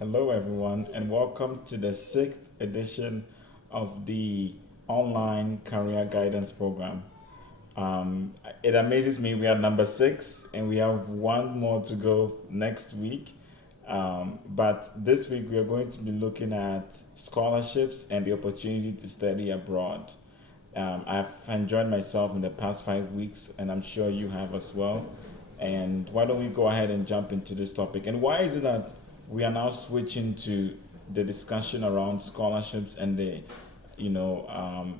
Hello, everyone, and welcome to the sixth edition of the online career guidance program. It amazes me we are number six, and we have one more to go next week. But this week we are going to be looking at scholarships and the opportunity to study abroad. I've enjoyed myself in the past 5 weeks, and I'm sure you have as well. And why don't we go ahead and jump into this topic? And why is it that we are now switching to the discussion around scholarships and the,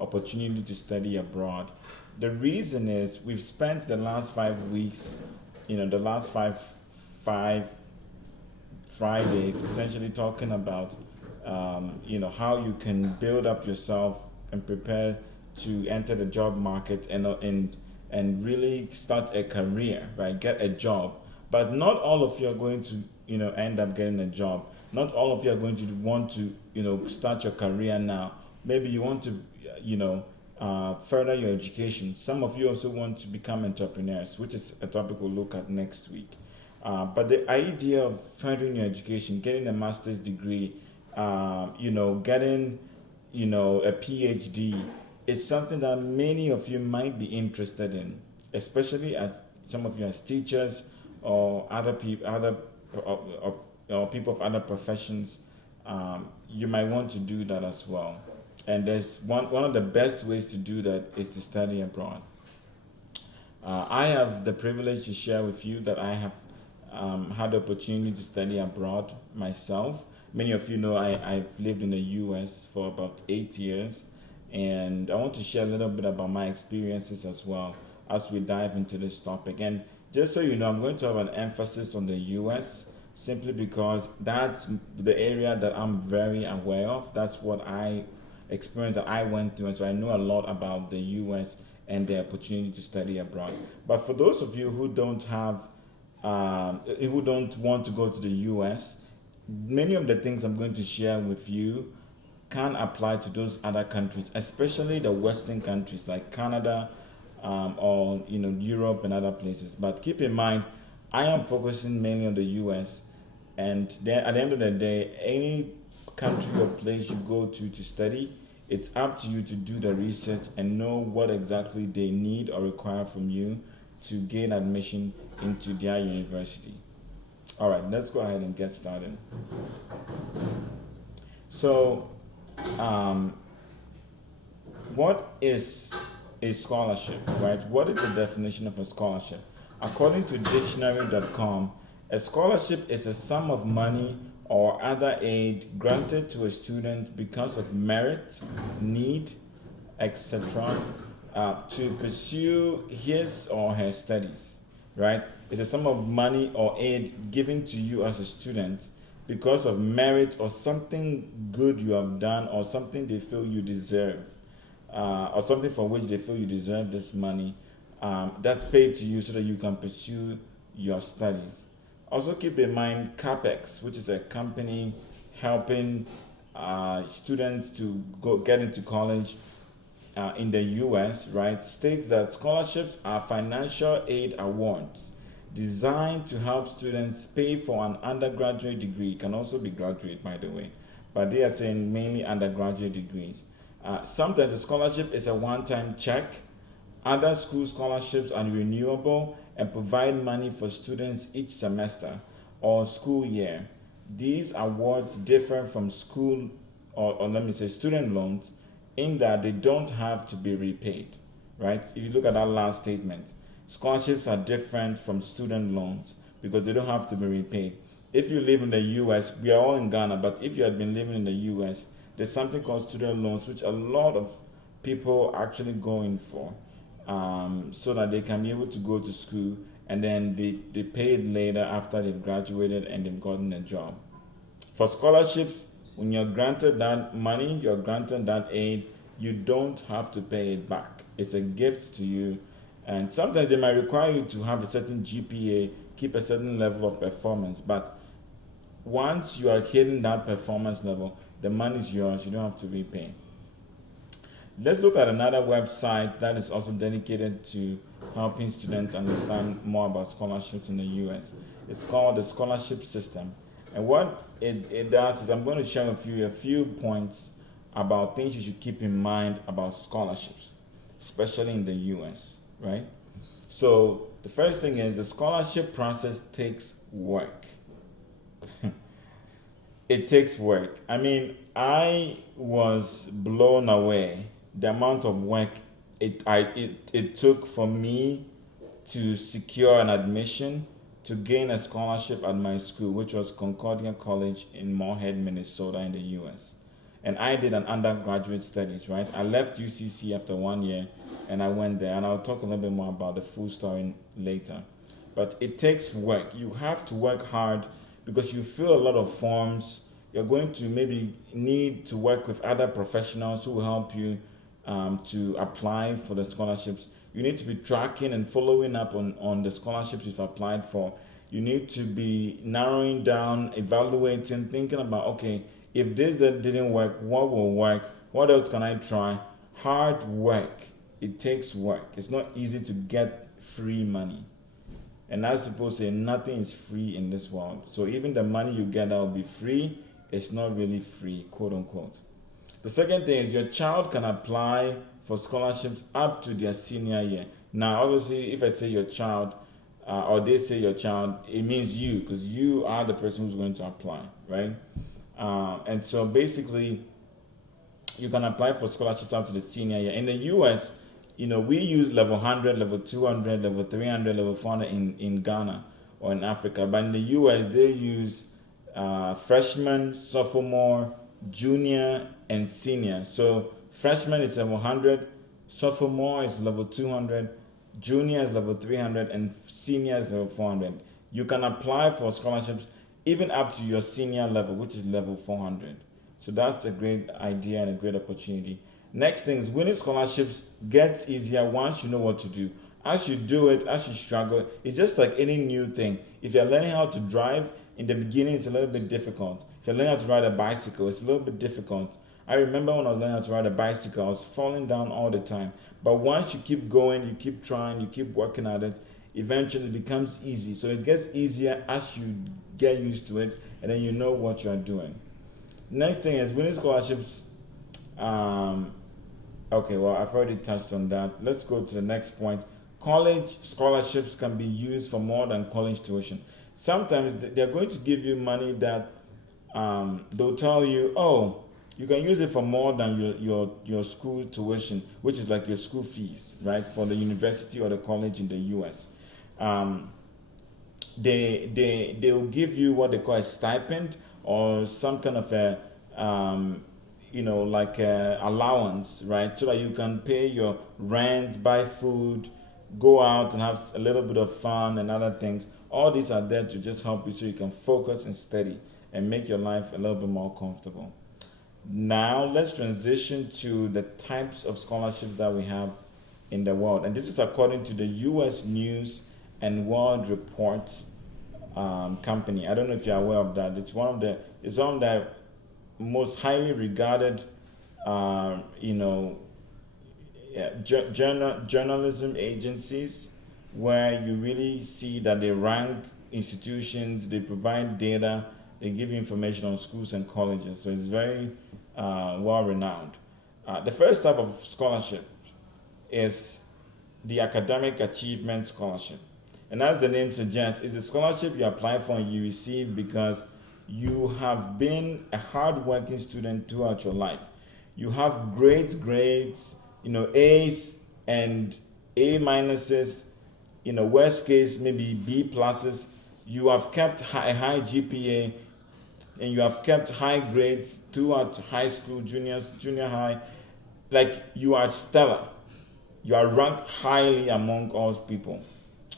opportunity to study abroad? The reason is we've spent the last 5 weeks, the last five Fridays, essentially talking about, how you can build up yourself and prepare to enter the job market and really start a career, right? Get a job. But not all of you are going to, end up getting a job. Not all of you are going to want to, start your career now. Maybe you want to, further your education. Some of you also want to become entrepreneurs, which is a topic we'll look at next week. But the idea of furthering your education, getting a master's degree, getting, a PhD is something that many of you might be interested in, especially as some of you as teachers or other people, or people of other professions. You might want to do that as well. And there's one of the best ways to do that is to study abroad. I have the privilege to share with you that I have had the opportunity to study abroad myself. Many of you know I've lived in the US for about 8 years, and I want to share a little bit about my experiences as well as we dive into this topic. And just so you know, I'm going to have an emphasis on the US simply because that's the area that I'm very aware of. That's what I experienced, that I went through, and so I know a lot about the US and the opportunity to study abroad. But for those of you who don't want to go to the US, many of the things I'm going to share with you can apply to those other countries, especially the Western countries like Canada, or Europe and other places. But keep in mind, I am focusing mainly on the US, and then at the end of the day, any country or place you go to study, it's up to you to do the research and know what exactly they need or require from you to gain admission into their university. All right, let's go ahead and get started. So, what is a scholarship, right? What is the definition of a scholarship? According to dictionary.com, a scholarship is a sum of money or other aid granted to a student because of merit, need, etc., to pursue his or her studies, right? It's a sum of money or aid given to you as a student because of merit or something good you have done or something they feel you deserve, or something for which they feel you deserve this money. That's paid to you so that you can pursue your studies. Also keep in mind CAPEX, which is a company helping students to go get into college in the US, right, states that scholarships are financial aid awards designed to help students pay for an undergraduate degree. It can also be graduate, by the way, but they are saying mainly undergraduate degrees. Sometimes a scholarship is a one-time check. Other school scholarships are renewable and provide money for students each semester or school year. These awards differ from school, or let me say student loans, in that they don't have to be repaid, right? If you look at that last statement, scholarships are different from student loans because they don't have to be repaid. If you live in the US, we are all in Ghana, but if you had been living in the US, there's something called student loans, which a lot of people actually go in for, so that they can be able to go to school and then they pay it later after they've graduated and they've gotten a job. For scholarships, when you're granted that money, you're granted that aid, you don't have to pay it back. It's a gift to you. And sometimes they might require you to have a certain GPA, keep a certain level of performance. But once you are hitting that performance level, the money is yours. You don't have to repay. Let's look at another website that is also dedicated to helping students understand more about scholarships in the US. It's called the Scholarship System. And what it does is I'm going to share with you a few points about things you should keep in mind about scholarships, especially in the US, right? So the first thing is the scholarship process takes work. It takes work. I mean, I was blown away the amount of work it took for me to secure an admission to gain a scholarship at my school, which was Concordia College in Moorhead, Minnesota, in the U.S. And I did an undergraduate studies, right? I left UCC after 1 year, and I went there, and I'll talk a little bit more about the full story later. But it takes work. You have to work hard because you fill a lot of forms. You're going to maybe need to work with other professionals who will help you to apply for the scholarships. You need to be tracking and following up on the scholarships you've applied for. You need to be narrowing down, evaluating, thinking about, okay, if this didn't work, what will work? What else can I try? Hard work. It takes work. It's not easy to get free money. And as people say, nothing is free in this world. So even the money you get that will be free, it's not really free, quote unquote. The second thing is your child can apply for scholarships up to their senior year. Now, obviously, if I say your child, or they say your child, it means you, because you are the person who's going to apply, right? And so basically, you can apply for scholarships up to the senior year. In the US, we use level 100, level 200, level 300, level 400 in Ghana or in Africa. But in the US, they use freshman, sophomore, junior, and senior. So freshman is level 100, sophomore is level 200, junior is level 300, and senior is level 400. You can apply for scholarships even up to your senior level, which is level 400. So that's a great idea and a great opportunity. Next thing is winning scholarships gets easier once you know what to do. As you do it, as you struggle, it's just like any new thing. If you're learning how to drive, in the beginning it's a little bit difficult. If you're learning how to ride a bicycle, it's a little bit difficult. I remember when I was learning how to ride a bicycle, I was falling down all the time. But once you keep going, you keep trying, you keep working at it, eventually it becomes easy. So it gets easier as you get used to it, and then you know what you're doing. Next thing is winning scholarships. Okay, well, I've already touched on that. Let's go to the next point. College scholarships can be used for more than college tuition. Sometimes they're going to give you money that they'll tell you, oh, you can use it for more than your school tuition, which is like your school fees, right, for the university or the college in the US. They'll give you what they call a stipend or some kind of a like allowance, right? So that you can pay your rent, buy food, go out and have a little bit of fun and other things. All these are there to just help you so you can focus and study and make your life a little bit more comfortable. Now let's transition to the types of scholarships that we have in the world. And this is according to the US News and World Report company. I don't know if you're aware of that. It's one of the most highly regarded, journalism agencies, where you really see that they rank institutions, they provide data, they give you information on schools and colleges. So it's very well renowned. The first type of scholarship is the Academic Achievement Scholarship. And as the name suggests, it's a scholarship you apply for and you receive because you have been a hard-working student throughout your life. You have great grades, A's and A minuses, worst case, maybe B pluses. You have kept a high GPA, and you have kept high grades throughout high school, junior high. Like, you are stellar. You are ranked highly among all people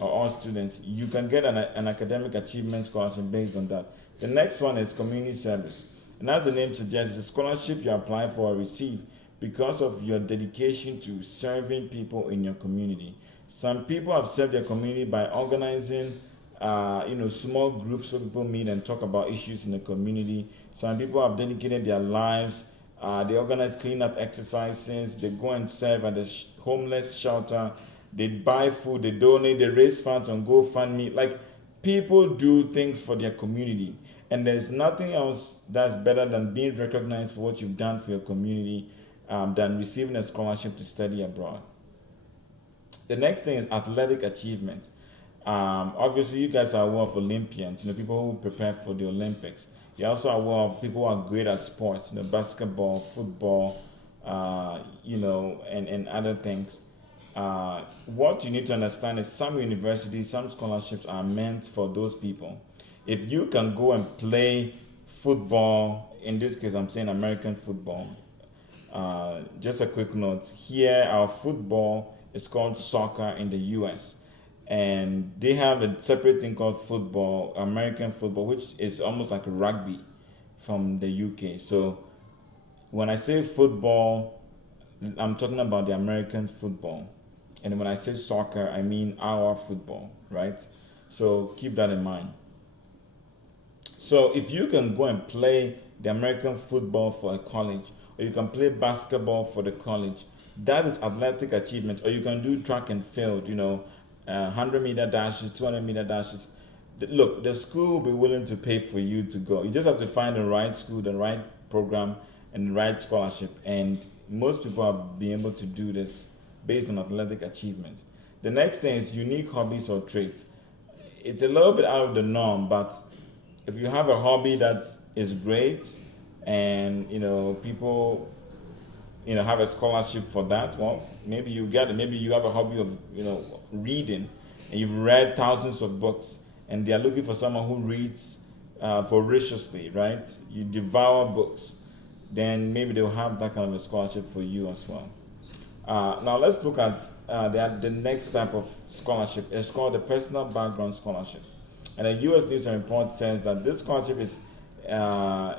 or all students. You can get an academic achievement scholarship based on that. The next one is community service. And as the name suggests, it's a scholarship you apply for or receive because of your dedication to serving people in your community. Some people have served their community by organizing small groups where people meet and talk about issues in the community. Some people have dedicated their lives. They organize cleanup exercises. They go and serve at the homeless shelter. They buy food. They donate. They raise funds on GoFundMe. Like, people do things for their community. And there's nothing else that's better than being recognized for what you've done for your community, than receiving a scholarship to study abroad. The next thing is athletic achievement. Obviously, you guys are aware of Olympians, people who prepare for the Olympics. You're also aware of people who are great at sports, basketball, football, and other things. What you need to understand is some universities, some scholarships are meant for those people. If you can go and play football, in this case, I'm saying American football. Just a quick note here, our football is called soccer in the US, and they have a separate thing called football, American football, which is almost like rugby from the UK. So when I say football, I'm talking about the American football, and when I say soccer, I mean our football, right? So keep that in mind. So if you can go and play the American football for a college, or you can play basketball for the college, that is athletic achievement. Or you can do track and field, 100-meter dashes, 200-meter dashes. Look, the school will be willing to pay for you to go. You just have to find the right school, the right program, and the right scholarship. And most people have been able to do this based on athletic achievement. The next thing is unique hobbies or traits. It's a little bit out of the norm, but if you have a hobby that is great, and people have a scholarship for that, well, maybe you get it. Maybe you have a hobby of reading, and you've read thousands of books, and they are looking for someone who reads voraciously, right? You devour books, then maybe they'll have that kind of a scholarship for you as well. Now let's look at the next type of scholarship. It's called the personal background scholarship. And the U.S. News and Report says that this scholarship is a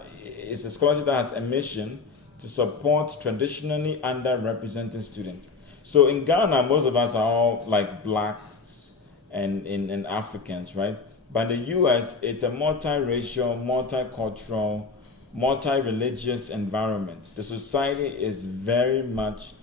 scholarship that has a mission to support traditionally underrepresented students. So in Ghana, most of us are all like blacks and Africans, right? But in the U.S., it's a multiracial, multicultural, multi-religious environment. The society is very much,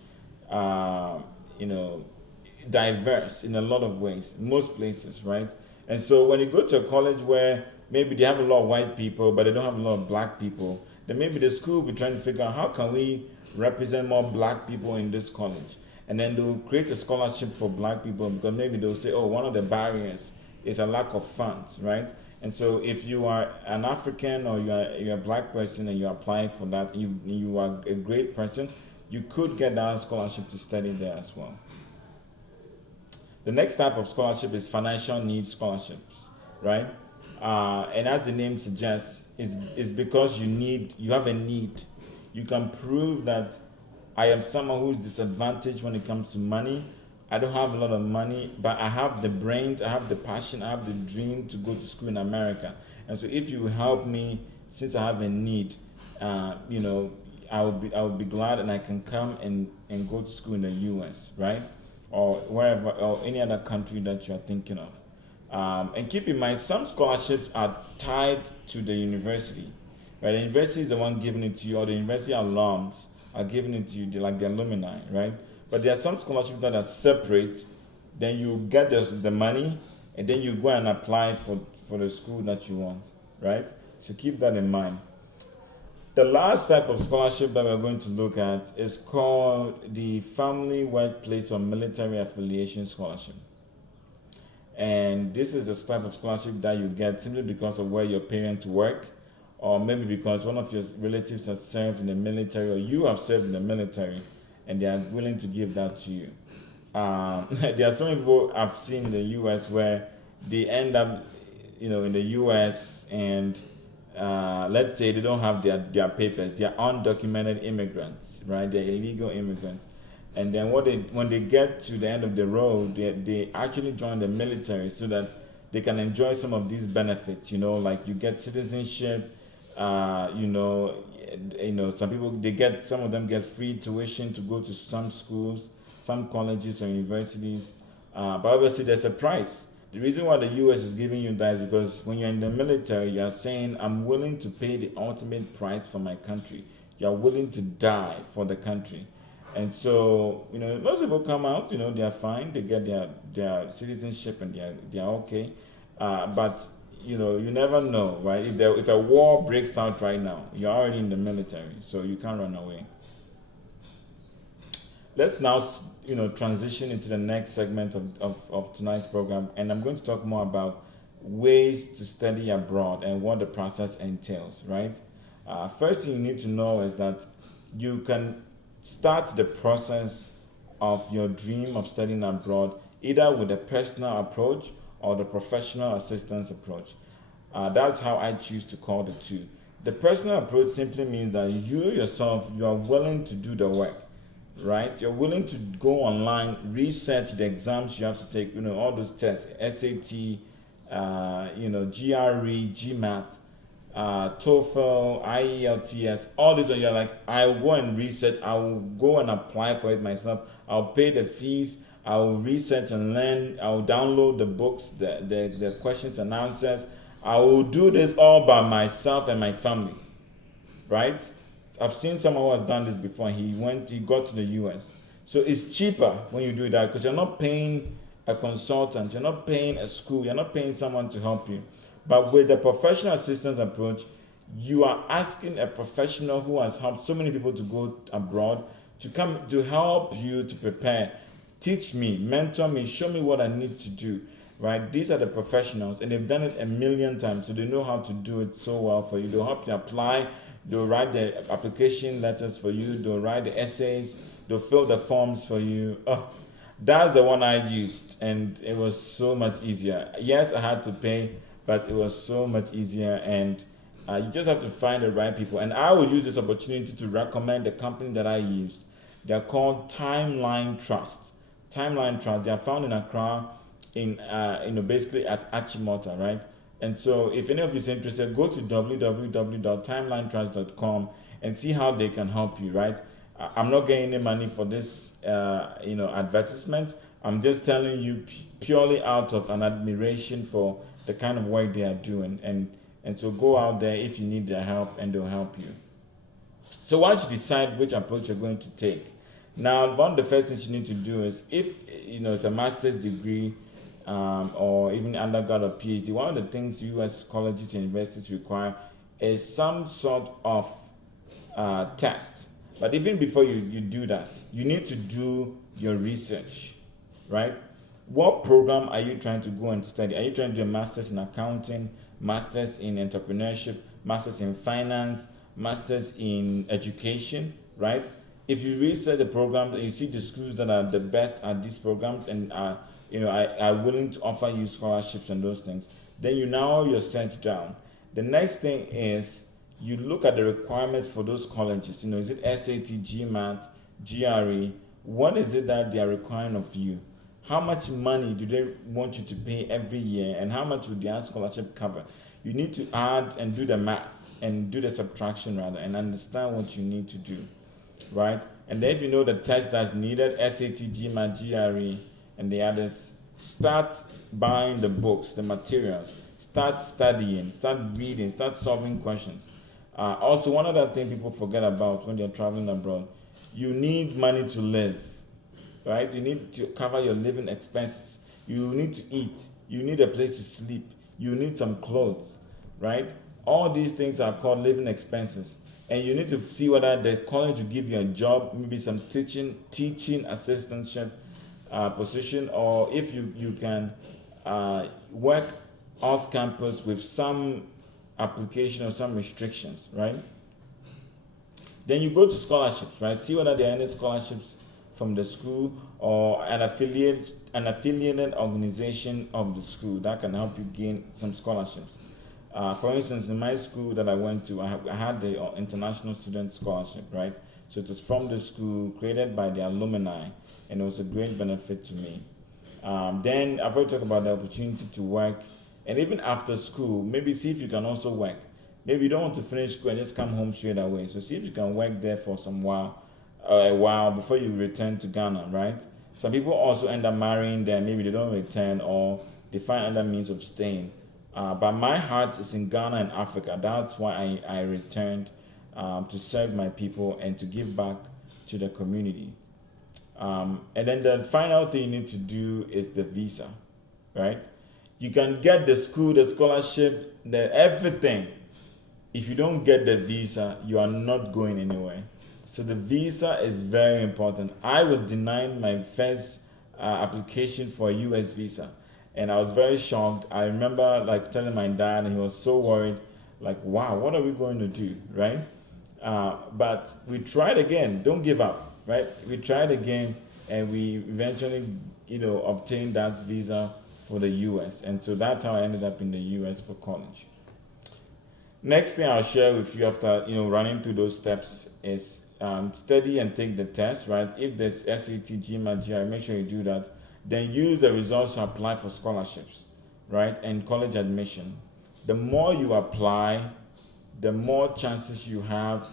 diverse in a lot of ways, most places, right? And so when you go to a college where maybe they have a lot of white people, but they don't have a lot of black people, then maybe the school will be trying to figure out how can we represent more black people in this college. And then they'll create a scholarship for black people, because maybe they'll say, oh, one of the barriers is a lack of funds, right? And so if you are an African, or you're a black person and you're applying for that, you are a great person, you could get that scholarship to study there as well. The next type of scholarship is financial needs scholarships, right? And as the name suggests, is because you have a need. You can prove that I am someone who's disadvantaged when it comes to money. I don't have a lot of money, but I have the brains, I have the passion, I have the dream to go to school in America. And so if you help me, since I have a need, I will be glad, and I can come and go to school in the US, right? Or wherever, or any other country that you're thinking of. And keep in mind, some scholarships are tied to the university, right? The university is the one giving it to you, or the university alums are giving it to you, like the alumni, right? But there are some scholarships that are separate. Then you get the money, and then you go and apply for the school that you want, right? So keep that in mind. The last type of scholarship that we're going to look at is called the Family, Workplace, or Military Affiliation Scholarship. And this is a type of scholarship that you get simply because of where your parents work, or maybe because one of your relatives has served in the military, or you have served in the military, and they are willing to give that to you. There are some people I've seen in the US where they end up, in the US, and let's say they don't have their papers. They are undocumented immigrants, right? They're illegal immigrants. And then when they get to the end of the road, they actually join the military so that they can enjoy some of these benefits, like you get citizenship, some of them get free tuition to go to some schools, some colleges or universities. But obviously there's a price. The reason why the US is giving you that is because when you're in the military, you're saying, I'm willing to pay the ultimate price for my country. You're willing to die for the country. And so, most people come out, they're fine, they get their citizenship, and they're okay. But you never know, right? If a war breaks out right now, you're already in the military, so you can't run away. Let's now, transition into the next segment of tonight's program, and I'm going to talk more about ways to study abroad and what the process entails, right? First thing you need to know is that you can start the process of your dream of studying abroad either with a personal approach or the professional assistance approach. That's how I choose to call the two. The personal approach simply means that you yourself, you are willing to do the work, right? You're willing to go online, research the exams you have to take, all those tests, SAT, GRE, GMAT, TOEFL, IELTS, all these are, you're like, I'll go and research, I'll go and apply for it myself, I'll pay the fees, I'll research and learn, I'll download the books, the questions and answers, I will do this all by myself and my family, right? I've seen someone who has done this before. He got to the US. So it's cheaper when you do that because you're not paying a consultant, you're not paying a school, you're not paying someone to help you. But with the professional assistance approach, you are asking a professional who has helped so many people to go abroad to come to help you to prepare, teach me, mentor me, show me what I need to do. Right? These are the professionals, and they've done it a million times, so they know how to do it so well for you. They'll help you apply, they'll write the application letters for you, they'll write the essays, they'll fill the forms for you. Oh, that's the one I used, and it was so much easier. Yes, I had to pay, but it was so much easier, and you just have to find the right people. And I will use this opportunity to recommend the company that I used. They're called Timeline Trust. Timeline Trust. They are found in Accra, in basically at Achimota, right? And so if any of you is interested, go to www.timelinetrust.com and see how they can help you, right? I'm not getting any money for this advertisement. I'm just telling you purely out of an admiration for the kind of work they are doing, and so go out there if you need their help, and they'll help you. So once you decide which approach you're going to take, now one of the first things you need to do is, if it's a master's degree, or even undergrad or PhD, one of the things US colleges and universities require is some sort of test. But even before you do that, you need to do your research, right? What program are you trying to go and study? Are you trying to do a master's in accounting, master's in entrepreneurship, master's in finance, master's in education, right? If you research the programs and you see the schools that are the best at these programs and are willing to offer you scholarships and those things, then you're set down. The next thing is you look at the requirements for those colleges. Is it SAT, GMAT, GRE? What is it that they are requiring of you? How much money do they want you to pay every year, and how much would their scholarship cover? You need to add and do the math and do the subtraction rather, and understand what you need to do, right? And then if you know the test that's needed, SAT, GMAT, GRE, and the others, start buying the books, the materials, start studying, start reading, start solving questions. Also, one other thing people forget about when they're traveling abroad, you need money to live, right? You need to cover your living expenses. You need to eat. You need a place to sleep. You need some clothes, right? All these things are called living expenses. And you need to see whether the college will give you a job, maybe some teaching assistantship position, or if you can work off campus with some application or some restrictions, right? Then you go to scholarships, right? See whether there are any scholarships from the school or an affiliated organization of the school that can help you gain some scholarships. For instance, in my school that I went to, I had the International Student Scholarship, right? So it was from the school, created by the alumni, and it was a great benefit to me. Then I've already talked about the opportunity to work, and even after school, maybe see if you can also work. Maybe you don't want to finish school and just come home straight away. So see if you can work there for a while before you return to Ghana, right? Some people also end up marrying there. Maybe they don't return, or they find other means of staying. But my heart is in Ghana and Africa. That's why I returned to serve my people and to give back to the community. And then the final thing you need to do is the visa, right? You can get the school, the scholarship, the everything. If you don't get the visa, you are not going anywhere. So the visa is very important. I was denied my first application for a US visa, and I was very shocked. I remember like telling my dad, and he was so worried, like, wow, what are we going to do, right? But we tried again. Don't give up, right? We tried again, and we eventually, obtained that visa for the US, and so that's how I ended up in the US for college. Next thing I'll share with you after running through those steps is study and take the test, right? If there's SAT, GMAT, GRE, make sure you do that. Then use the results to apply for scholarships, right? And college admission. The more you apply, the more chances you have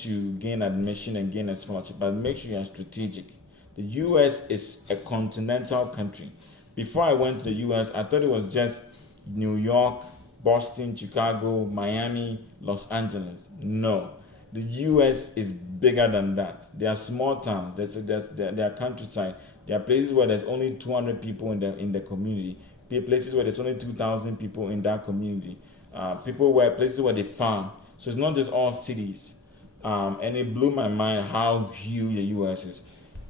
to gain admission and gain a scholarship. But make sure you are strategic. The US is a continental country. Before I went to the US, I thought it was just New York, Boston, Chicago, Miami, Los Angeles. No, the US is bigger than that. There are small towns. There are countryside. There are places where there's only 200 people in the community. Places where there's only 2,000 people in that community. Places where they farm. So it's not just all cities. And it blew my mind how huge the US is.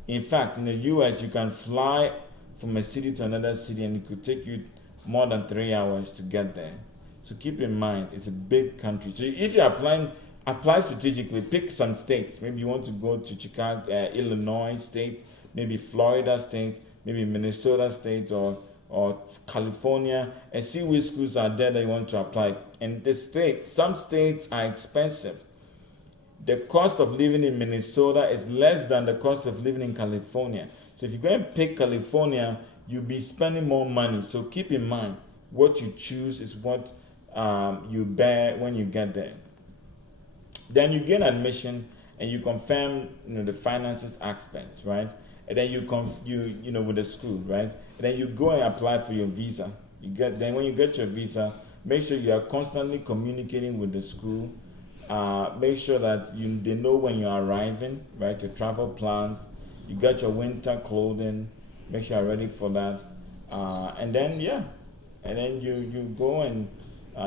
In fact, in the US, you can fly from a city to another city, and it could take you more than 3 hours to get there. So keep in mind, it's a big country. So if you're apply strategically. Pick some states. Maybe you want to go to Chicago, Illinois State, maybe Florida State, maybe Minnesota State, or California, and see which schools are there that you want to apply. And some states are expensive. The cost of living in Minnesota is less than the cost of living in California. So if you go and pick California, you'll be spending more money. So keep in mind, what you choose is what you bear when you get there. Then you gain admission and you confirm the finances aspect, right? And then you with the school, right? And then you go and apply for your visa. When you get your visa, make sure you are constantly communicating with the school. Make sure that they know when you're arriving, right? Your travel plans. You got your winter clothing. Make sure you're ready for that. And then you go and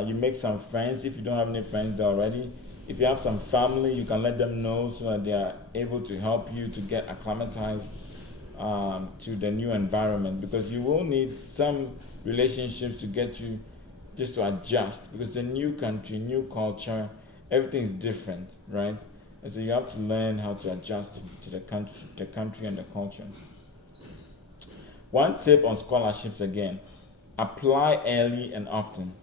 you make some friends if you don't have any friends already. If you have some family, you can let them know so that they are able to help you to get acclimatized to the new environment, because you will need some relationships to get you just to adjust, because the new country, new culture, everything is different, right? And so you have to learn how to adjust to the country and the culture. One tip on scholarships again: apply early and often.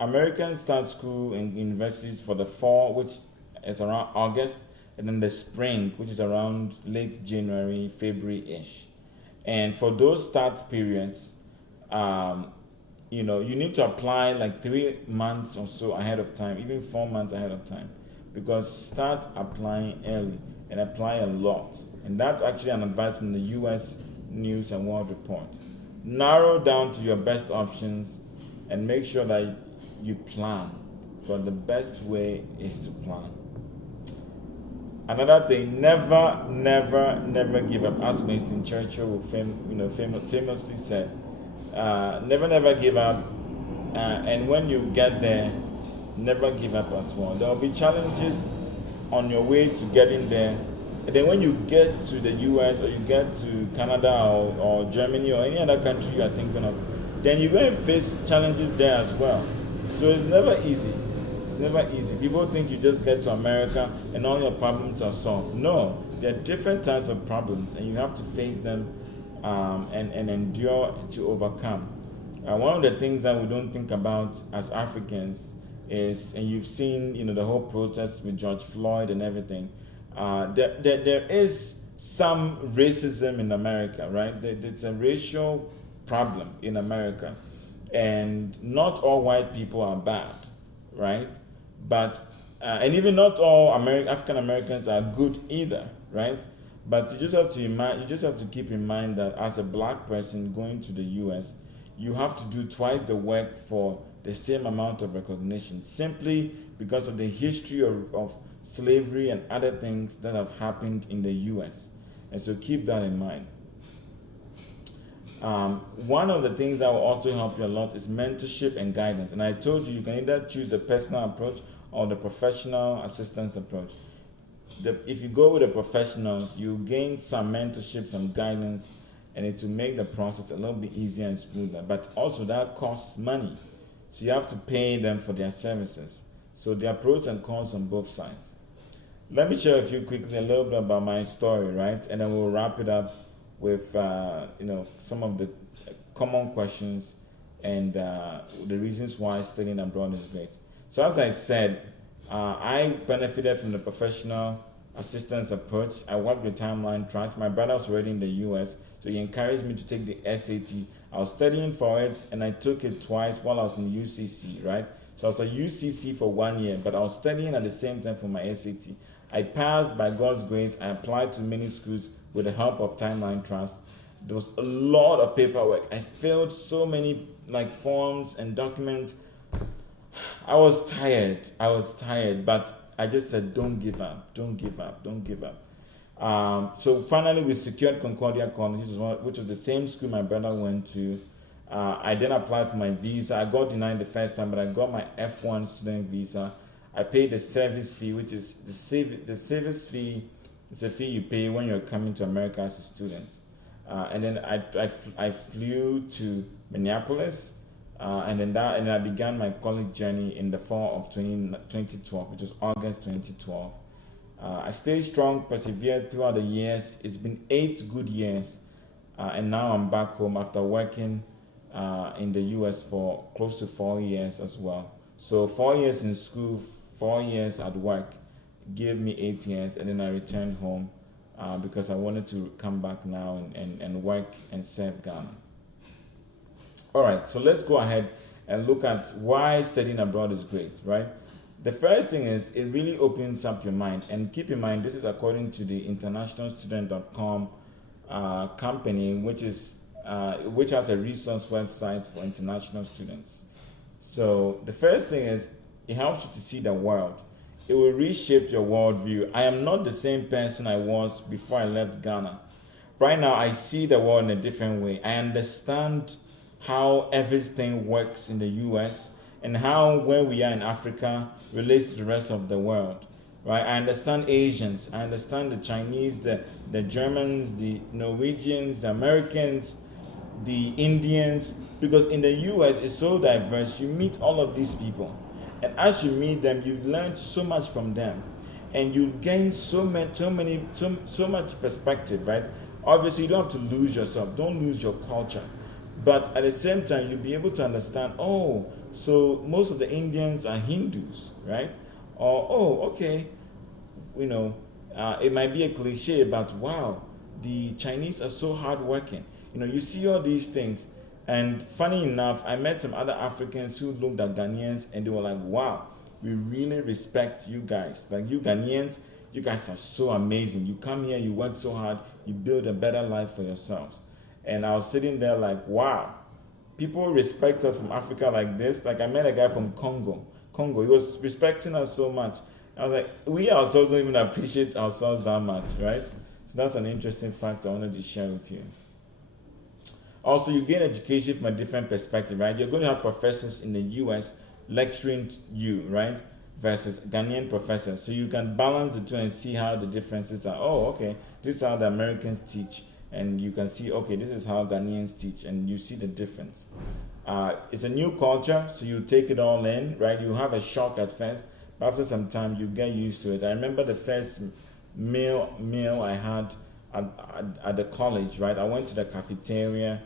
Americans start school and universities for the fall, which is around August, and then the spring, which is around late January, February-ish. And for those start periods, you need to apply like 3 months or so ahead of time, even 4 months ahead of time, because start applying early and apply a lot. And that's actually an advice from the US News and World Report. Narrow down to your best options and make sure that you plan, but the best way is to plan. Another thing: never give up. As Winston Churchill famously said, never give up. And when you get there, never give up as well. There will be challenges on your way to getting there. And then when you get to the US, or you get to Canada or Germany or any other country you are thinking of, then you're going to face challenges there as well. So it's never easy. It's never easy. People think you just get to America and all your problems are solved. No, there are different types of problems, and you have to face them and endure to overcome. One of the things that we don't think about as Africans is, and you've seen, the whole protest with George Floyd and everything, there is some racism in America, right? It's a racial problem in America, and not all white people are bad, right? But and even not all African Americans are good either, right? But you just have to keep in mind that as a black person going to the US, you have to do twice the work for the same amount of recognition, simply because of the history of slavery and other things that have happened in the US. And so keep that in mind. One of the things that will also help you a lot is mentorship and guidance. And I told you, you can either choose the personal approach or the professional assistance approach. If you go with the professionals, you gain some mentorship, some guidance, and it will make the process a little bit easier and smoother. But also that costs money, so you have to pay them for their services. So there are pros and cons on both sides. Let me share with you quickly a little bit about my story, right? And then we'll wrap it up with some of the common questions and the reasons why studying abroad is great. So as I said, I benefited from the professional assistance approach. I worked with Timeline Trust. My brother was already in the US, so he encouraged me to take the SAT. I was studying for it, and I took it twice while I was in UCC, right? So I was at UCC for 1 year, but I was studying at the same time for my SAT. I passed by God's grace. I applied to many schools with the help of Timeline Trust. There was a lot of paperwork. I filled so many forms and documents. I was tired, but I just said, don't give up, don't give up, don't give up. So finally we secured Concordia College, which was the same school my brother went to. I then applied for my visa. I got denied the first time, but I got my F1 student visa. I paid the service fee, which is the service fee. It's a fee you pay when you're coming to America as a student. And then I flew to Minneapolis, and I began my college journey in the fall of 2012, which was August 2012. I stayed strong, persevered throughout the years. It's been 8 good years, and now I'm back home after working in the US for close to 4 years as well. So 4 years in school, 4 years at work gave me 8 years, and then I returned home because I wanted to come back now and work and serve Ghana. All right, so let's go ahead and look at why studying abroad is great, right? The first thing is it really opens up your mind. And keep in mind, this is according to the internationalstudent.com company, which has a resource website for international students. So the first thing is it helps you to see the world. It will reshape your worldview. I am not the same person I was before I left Ghana. Right now, I see the world in a different way. I understand how everything works in the US and how where we are in Africa relates to the rest of the world. Right? I understand Asians, I understand the Chinese, the Germans, the Norwegians, the Americans, the Indians, because in the US it's so diverse. You meet all of these people, and as you meet them, you learn so much from them, and you gain so much perspective, right? Obviously, you don't have to lose yourself, don't lose your culture, but at the same time, you'll be able to understand. Oh, so most of the Indians are Hindus, right? Or okay, it might be a cliche, but wow, the Chinese are so hardworking. You see all these things. And funny enough, I met some other Africans who looked at Ghanaians and they were like, wow, we really respect you guys. Like, you Ghanaians, you guys are so amazing. You come here, you work so hard, you build a better life for yourselves. And I was sitting there like, wow, people respect us from Africa like this. Like, I met a guy from Congo. He was respecting us so much. I was like, we ourselves don't even appreciate ourselves that much, right? So that's an interesting fact I wanted to share with you. Also, you gain education from a different perspective, right? You're going to have professors in the US lecturing you, right? Versus Ghanaian professors. So you can balance the two and see how the differences are. Oh, okay, this is how the Americans teach. And you can see, okay, this is how Ghanaians teach. And you see the difference. It's a new culture, so you take it all in, right? You have a shock at first, but after some time, you get used to it. I remember the first meal I had at the college, right? I went to the cafeteria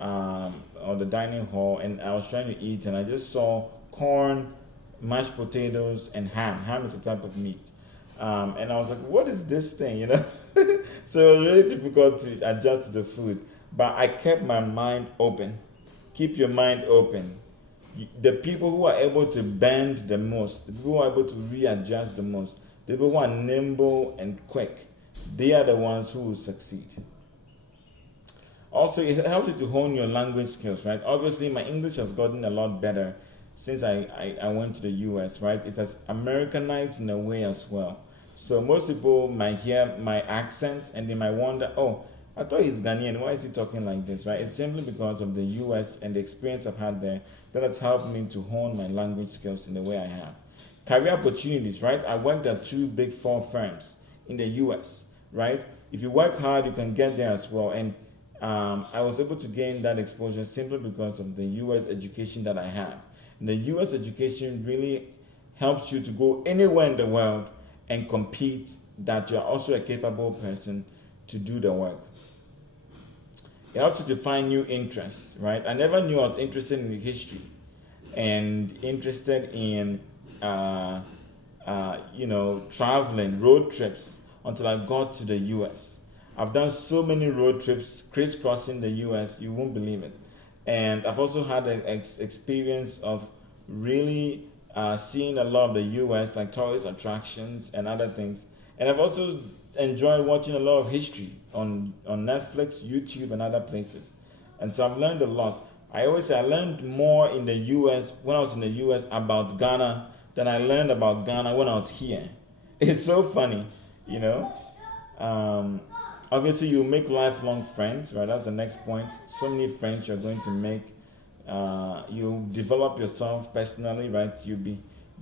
or the dining hall, and I was trying to eat, and I just saw corn, mashed potatoes, and ham. Ham is a type of meat. And I was like, what is this thing, So it was really difficult to adjust to the food. But I kept my mind open. Keep your mind open. The people who are able to bend the most, the people who are able to readjust the most, the people who are nimble and quick, they are the ones who will succeed. Also, it helps you to hone your language skills, right? Obviously, my English has gotten a lot better since I went to the US, right? It has Americanized in a way as well. So most people might hear my accent and they might wonder, oh, I thought he's Ghanaian. Why is he talking like this, right? It's simply because of the US and the experience I've had there that has helped me to hone my language skills in the way I have. Career opportunities, right? I worked at 2 Big 4 firms in the US, right? If you work hard, you can get there as well. And I was able to gain that exposure simply because of the US education that I have. And the US education really helps you to go anywhere in the world and compete, that you're also a capable person to do the work. It helps you to find new interests, right? I never knew I was interested in history and interested in, traveling, road trips, until I got to the US. I've done so many road trips, crisscrossing the US, you won't believe it. And I've also had an experience of really seeing a lot of the US, like tourist attractions and other things. And I've also enjoyed watching a lot of history on Netflix, YouTube, and other places. And so I've learned a lot. I always say I learned more in the US, when I was in the US, about Ghana than I learned about Ghana when I was here. It's so funny, you know. Obviously, you make lifelong friends, right? That's the next point. So many friends you're going to make. You develop yourself personally, right?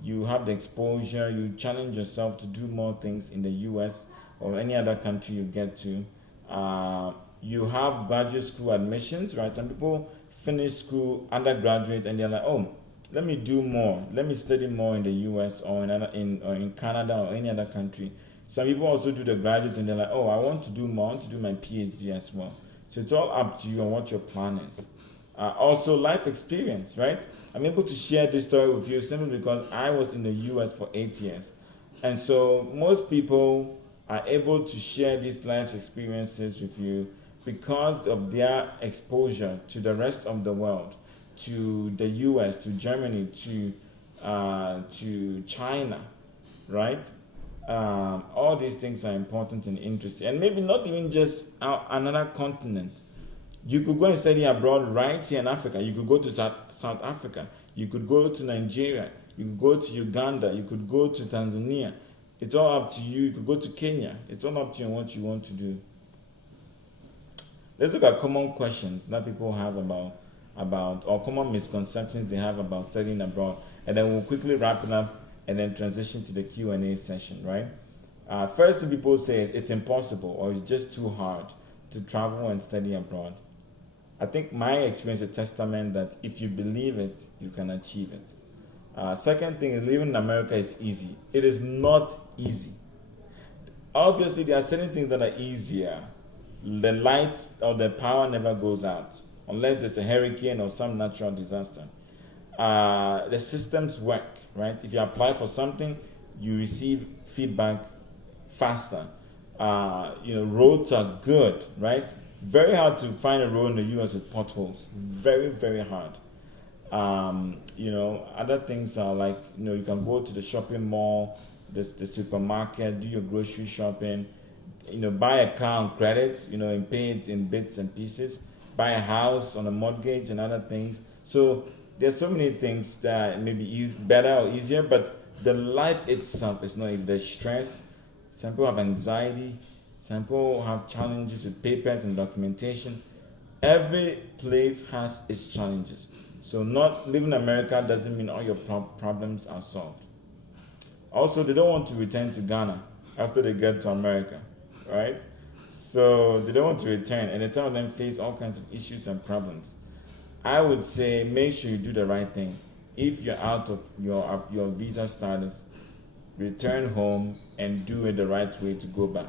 You have the exposure. You challenge yourself to do more things in the U.S. or any other country you get to. You have graduate school admissions, right? Some people finish school, undergraduate, and they're like, oh, let me do more. Let me study more in the U.S. or in Canada or any other country. Some people also do the graduate and they're like, oh, I want to do more. I want to do my PhD as well. So it's all up to you on what your plan is. Also, life experience, right? I'm able to share this story with you simply because I was in the US for 8 years. And so most people are able to share these life experiences with you because of their exposure to the rest of the world, to the US, to Germany, to China, right? All these things are important and interesting, and maybe not even just another continent. You could go and study abroad right here in Africa. You could go to South Africa. You could go to Nigeria. You could go to Uganda. You could go to Tanzania. It's all up to you. You could go to Kenya. It's all up to you on what you want to do. Let's look at common questions that people have about or common misconceptions they have about studying abroad, and then we'll quickly wrap it up and then transition to the Q&A session, right? First thing people say is it's impossible or it's just too hard to travel and study abroad. I think my experience is a testament that if you believe it, you can achieve it. Second thing is living in America is easy. It is not easy. Obviously, there are certain things that are easier. The light or the power never goes out unless there's a hurricane or some natural disaster. The systems work, right? If you apply for something, you receive feedback faster. Roads are good, right? Very hard to find a road in the US with potholes. Very, very hard. Other things are like, you can go to the shopping mall, the supermarket, do your grocery shopping, buy a car on credit, and pay it in bits and pieces, buy a house on a mortgage and other things. So there's so many things that may be better or easier, but the life itself is not easy. There's stress. Some people have anxiety. Some people have challenges with papers and documentation. Every place has its challenges. So not living in America doesn't mean all your problems are solved. Also, they don't want to return to Ghana after they get to America, right? So they don't want to return, and some of them face all kinds of issues and problems. I would say make sure you do the right thing. If you're out of your visa status, return home and do it the right way to go back.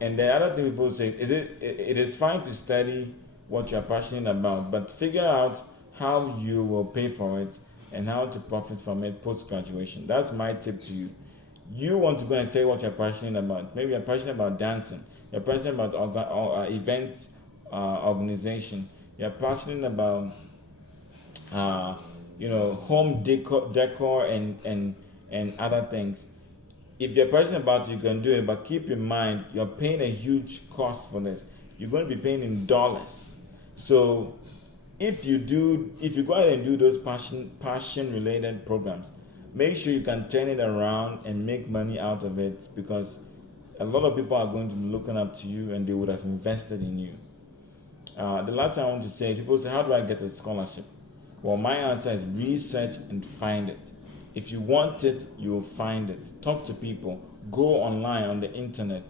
And the other thing people say is it is fine to study what you're passionate about, but figure out how you will pay for it and how to profit from it post-graduation. That's my tip to you. You want to go and study what you're passionate about. Maybe you're passionate about dancing. You're passionate about event organization. You're passionate about home decor and other things. If you're passionate about it, you can do it, but keep in mind you're paying a huge cost for this. You're going to be paying in dollars. So if you go ahead and do those passion related programs, make sure you can turn it around and make money out of it, because a lot of people are going to be looking up to you and they would have invested in you. The last thing I want to say, people say, how do I get a scholarship? Well, my answer is research and find it. If you want it, you will find it. Talk to people. Go online on the internet.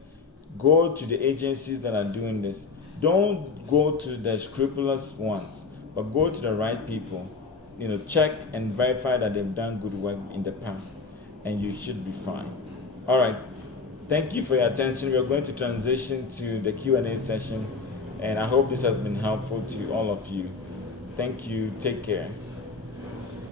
Go to the agencies that are doing this. Don't go to the scrupulous ones, but go to the right people. Check and verify that they've done good work in the past, and you should be fine. All right. Thank you for your attention. We are going to transition to the Q&A session, and I hope this has been helpful to all of you. Thank you. Take care.